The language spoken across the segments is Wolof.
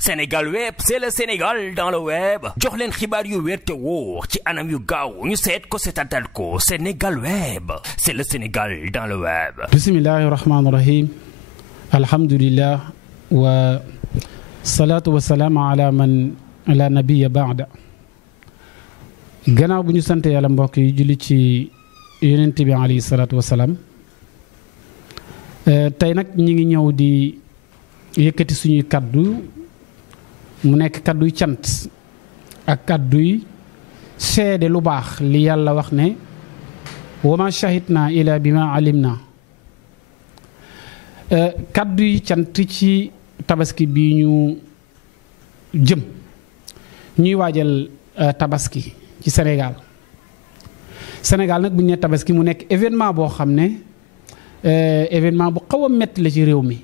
Sénégal Web, c'est le Sénégal dans le web. jox leen xibaar yu wér te wóor ci anam yu gaaw ñu seet ko seetatal ko. Sénégal Web, c'est le Sénégal dans le web. bismillahi rahmaani rahim. alhamdulillah wa salaatu wa salaam ala man la nabiya baada. gannaaw bu ñu sant yàlla mbokk yi julli ci yonent bi alayhi salaatu wa salaam. tey nag ñi ngi ñëw di yëkkati suñuy kaddu mu nekk kadduy cant ak kadduy seede lu baax li yàlla wax ne wa ma shahidna ila bi ma alim na. kadduy cant ci tabaski bi ñu jëm ñuy waajal tabaski ci Sénégal nag bu ñu nee tabaski mu nekk événement boo xam ne événement bu xaw a metti la ci réew mi.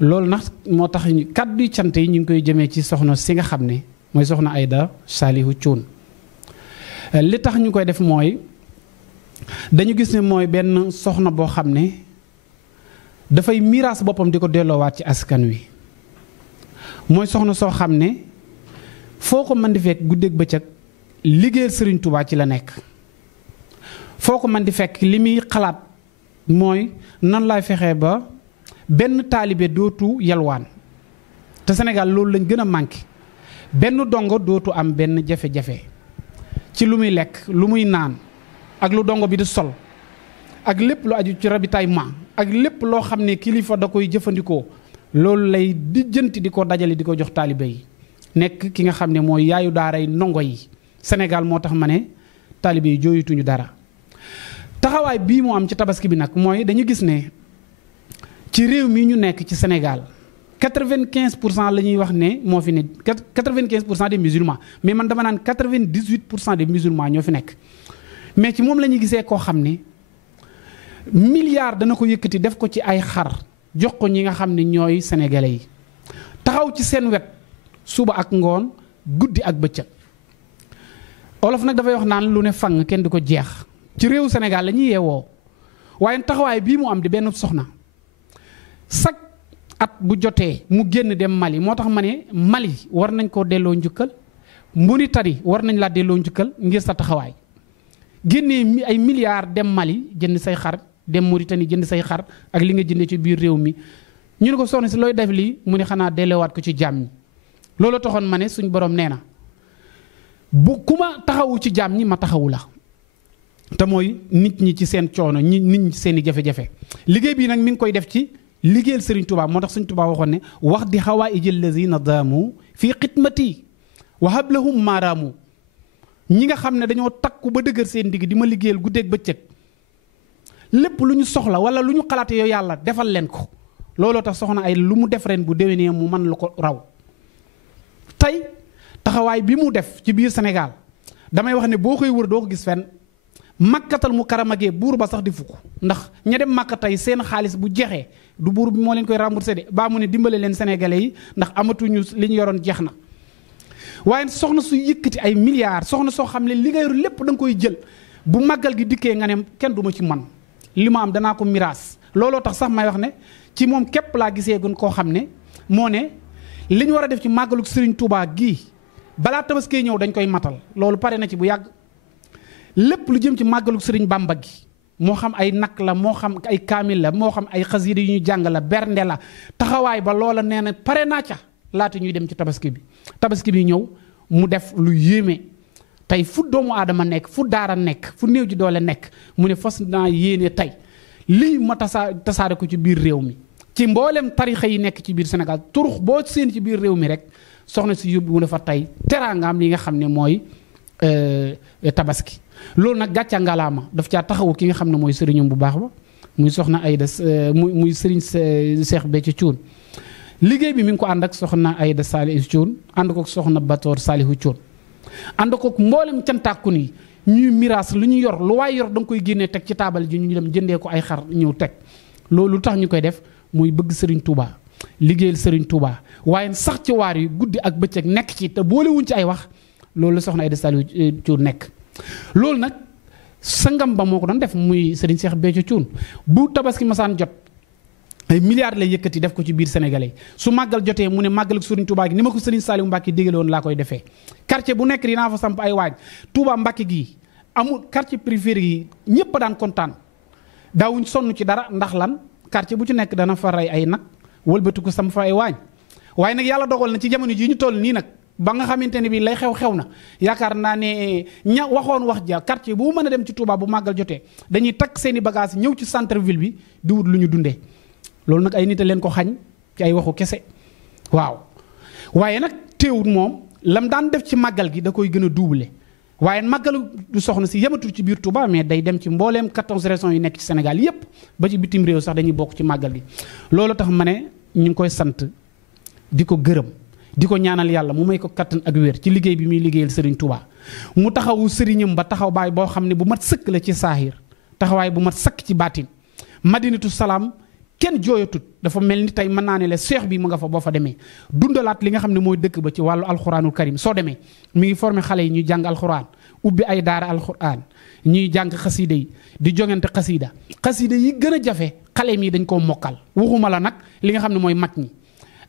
loolu nag moo tax kàddu cant yi ñu ngi koy jëmee ci soxna si nga xam ne mooy soxna Aïda Saliou Thioune. li tax ñu koy def mooy dañu gis ne mooy benn soxna boo xam ne dafay miiras boppam di ko delloowaat ci askan wi. mooy soxna soo xam ne foo ko mën di fekk guddeeg bëccëg liggéeyal Serigne Touba ci la nekk. foo ko mën di fekk li muy xalaat mooy nan laay fexee ba benn taalibe dootu yalwaan te Sénégal loolu lañ gën a manqué. benn dongo dootu am benn jafe-jafe ci lu muy lekk lu muy naan ak lu dongo bi di sol ak lépp lu aju ci ravitaillement ak lépp loo xam ne kilifa da koy jëfandikoo loolu lay dijjanti di ko dajale di ko jox taalibe yi. nekk ki nga xam ne mooy yaayu daaray ndongo yi Sénégal moo tax ma ne taalibe yi jooyituñu dara. taxawaay bii mu am ci tabaski bi nag mooy dañu gis ne ci réew mi ñu nekk ci Sénégal 95% la ñuy wax ne moo fi ne 95% des musulmans mais man dama naan 98% des musulmans ñoo fi nekk. mais ci moom la ñuy gisee koo xam ne milliard dana ko yëkkati def ko ci ay xar jox ko ñi nga xam ne ñooy sénégalais yi taxaw ci seen wet suba ak ngoon guddi ak bëccëg. olof nag dafay wax naan lu ne fang kenn du ko jeex ci réewu Sénégal la ñuy yeewoo waaye taxawaay bii mu am di benn soxna. chaque at bu jotee mu génn dem Mali moo tax ma ne Mali war nañ koo delloo njukkal Mauritanie war nañ laa delloo njukkal ngir sa taxawaay génnee ay milliards dem Mali jënd say xar dem Mauritanie jënd say xar ak li nga jëndee ci biir réew mi ñu ne ko soxna si looy def lii mu ne xanaa delloowaat ko ci jaam ñi. loolu taxoon ma ne suñ borom nee na bu ku ma taxawu ci jaam ñi ma taxawu la te mooy nit ñi ci seen coono nit ñi ci seen i jafe-jafe liggéey bii nag mi ngi koy def ci. liggéeyal Serigne Touba moo tax Serigne Touba waxoon ne wax di xawaa'ijil lazina daamu fii xidmati wa hablahum maaraamu ñi nga xam ne dañoo takku ba dëgër seen digg di ma liggéeyal guddeeg bëccëg lépp lu ñu soxla wala lu ñu xalaate yow yàlla defal leen ko looloo tax soxna ay lu mu def ren bu déwénee mu mën la ko raw. tey taxawaay bi mu def ci biir Sénégal damay wax ne boo koy wër doo ko gis fenn makkatal mu karamagee buur ba sax di fukk ndax ña dem makka tey seen xaalis bu jeexee du buur bi moo leen koy remboursé de baa mu ne dimbale leen sénégalais yi ndax amatuñu li ñu yoroon jeex na. waaye soxna su yëkkati ay milliards soxna soo xam ne li nga yor lépp da nga koy jël bu màggal gi dikkee nga ne kenn du ma ci man li ma am danaa ko miraas. looloo tax sax may wax ne ci moom képp laa gisee gën koo xam ne moo ne li ñu war a def ci màggalu Serigne Touba gii balaa tabaskee ñëw dañ koy matal loolu pare na ci bu yàgg. lépp lu jëm ci màggalu Serigne Bamba gi moo xam ay nag la moo xam ay kaamil la moo xam ay xasida yu ñu jàng la bernde la taxawaay ba loola nee na pare naa ca laata ñuy dem ci tabaski bi ñëw mu def lu yéeme tey fu doomu aadama nekk fu daara nekk fu néew ji doole nekk mu ne fas naa yéene tey lii ma tasaare ko ci biir réew mi ci mboolem tarixa yi nekk ci biir Sénégal turux boo seen ci biir réew mi rek soxna si yóbbu mu ne fa tey teraangaam li nga xam ne mooy tabaski. loolu nag gàcca ngalaama daf caa taxawu ki nga xam ne mooy sëriñam bu baax ba muy soxna Aïda muy sëriñ Cheikh Béthio Thioune liggéey bi mi ngi ko ànd ak soxna Aïda Saliou Thioune ànd ko soxna Batoor Saliou Thioune ànd ko mboolem cantàkkun yi ñuy miraas lu ñu yor lu waay yor da nga koy génnee teg ci taabal ji ñu dem jëndee ko ay xar ñëw teg loolu tax ñu koy def muy bëgg Serigne Touba liggéeyal Serigne Touba waaye sax ci waar yi guddi ak bëccëg nekk ci te boolewuñ ci ay wax loolu la soxna Aïda Saliou Thioune nekk. loolu nag sangam ba moo ko doon def muy Serigne Cheikh Béthio Thioune bu tabaski masaan jot ay milliards lay yëkkati def ko ci biir sénégalais su màggal jotee mu ne màggal ak Serigne Touba gi ni ma ko Serigne Saliou Mbacke digale woon laa koy defee quartier bu nekk dinaa fa samp ay waañ Touba Mbacke gii amul quartier périphérique yi ñëpp daan kontaan daawuñ sonn ci dara ndax lan quartier bu ci nekk dana fa rey ay nag wëlbatiku sam fa ay waañ waaye nag yàlla dogal na ci jamono ji ñu toll nii nag ba nga xamante ne bii lay xew na yaakaar naa ne ña waxoon wax ja quartier bu mën a dem ci Touba bu màggal jotee dañuy takk seen i bagages ñëw ci centre ville bi di wut lu ñu dundee loolu nag ay nit a leen ko xañ ci ay waxu kese waaw waaye nag teewut moom lam daan def ci màggal gi da koy gën a doubler waaye màggalu du soxna si yematul ci biir Touba mais day dem ci mbooleem 14 régions yu nekk ci Sénégal yépp ba ci bitim réew sax dañuy bokk ci màggal gi loolu tax ma ne ñu ngi koy sant di ko gërëm di ko ñaanal yàlla mu may ko kattan ak wér ci liggéey bi muy liggéeyal Serigne Touba mu taxawu sëriñam ba taxaw baay boo xam ne bu mat sëkk la ci saahir taxawaay bu mat sëkk ci baatin madinatu salaam kenn jooyatut dafa mel ni tey mën naa ne la seex bi mu nga fa boo fa demee dundalaat li nga xam ne mooy dëkk ba ci wàllu alxuraanul karim soo demee mi ngi formé xale yi ñuy jàng alxuraan ubbi ay daara alxuraan ñuy jàng xasiida yi di jongante xasiida yi gën a jafe xale mi dañ koo mokkal waxuma la nag li nga xam ne mooy mag ñi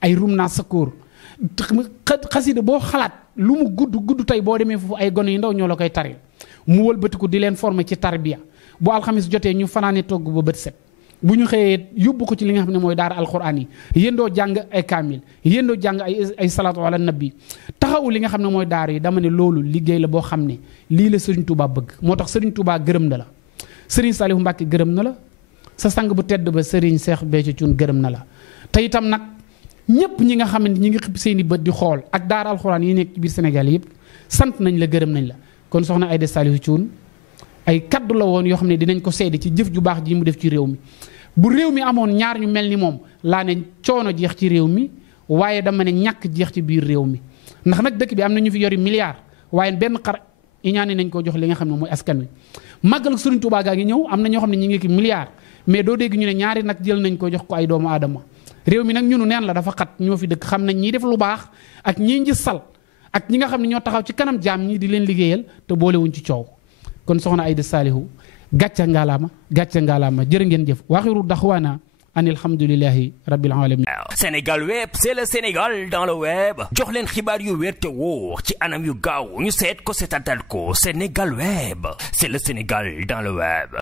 ay rum naa sakóor xasiida boo xalaat lu mu gudd tey boo demee foofu ay gone yu ndaw ñoo la koy taril mu wëlbatiku di leen formé ci tarbiya bu alxamis jotee ñu fanaane togg ba bët set bu ñu xëyee yóbbu ko ci li nga xam ne mooy daara alxuraan yi yéendoo jàng ay kaamil yéendoo jàng ay salaatu ala nabi taxawu li nga xam ne mooy daara yi dama ne loolu liggéey la boo xam ne lii la Serigne Touba bëgg moo tax Serigne Touba gërëm na la Serigne Saliou Mbacke gërëm na la sa sang bu tedd ba Serigne Cheikh Béthio Thioune gërëm na la te itam nag ñëpp ñi nga xam ne ñi ngi xib seen i bët di xool ak daara alxuraan yi nekk ci biir Sénégal yëpp sant nañ la gërëm nañ la kon soxna Aïda Saliou Thioune ay kaddu la woon yoo xam ne dinañ ko seede ci jëf ju baax ji mu def ci réew mi bu réew mi amoon ñaar ñu mel ni moom laa ne coono jeex ci réew mi waaye dama ne ñàkk jeex ci biir réew mi ndax nag dëkk bi am na ñu fi yori milliards waaye benn xar iñaane nañ koo jox li nga xam ne mooy askan wi màggal Serigne Touba gaa ngi ñëw am na ñoo xam ne ñi ngi ki milliards mais doo dégg ñu ne ñaari nag jël nañ ko jox ko ay doomu aadama réew mi nag ñunu neen la dafa xat ñoo fi dëkk xam nañ ñiy def lu baax ak ñii ngi sal ak ñi nga xam ne ñoo taxaw ci kanam jaam ñi di leen liggéeyal te boolewuñ ci coow kon soxna Aïda Saliou gàcca ngaalaama jërë ngeen jëf waxiru daxwaana an alhamdulillahi rabbil alamin. Sénégal web c'est le Sénégal dans le web jox leen xibaar yu wér te wóor ci anam yu gaaw ñu seet ko seetatal ko Sénégal web c'est le Sénégal dans le web.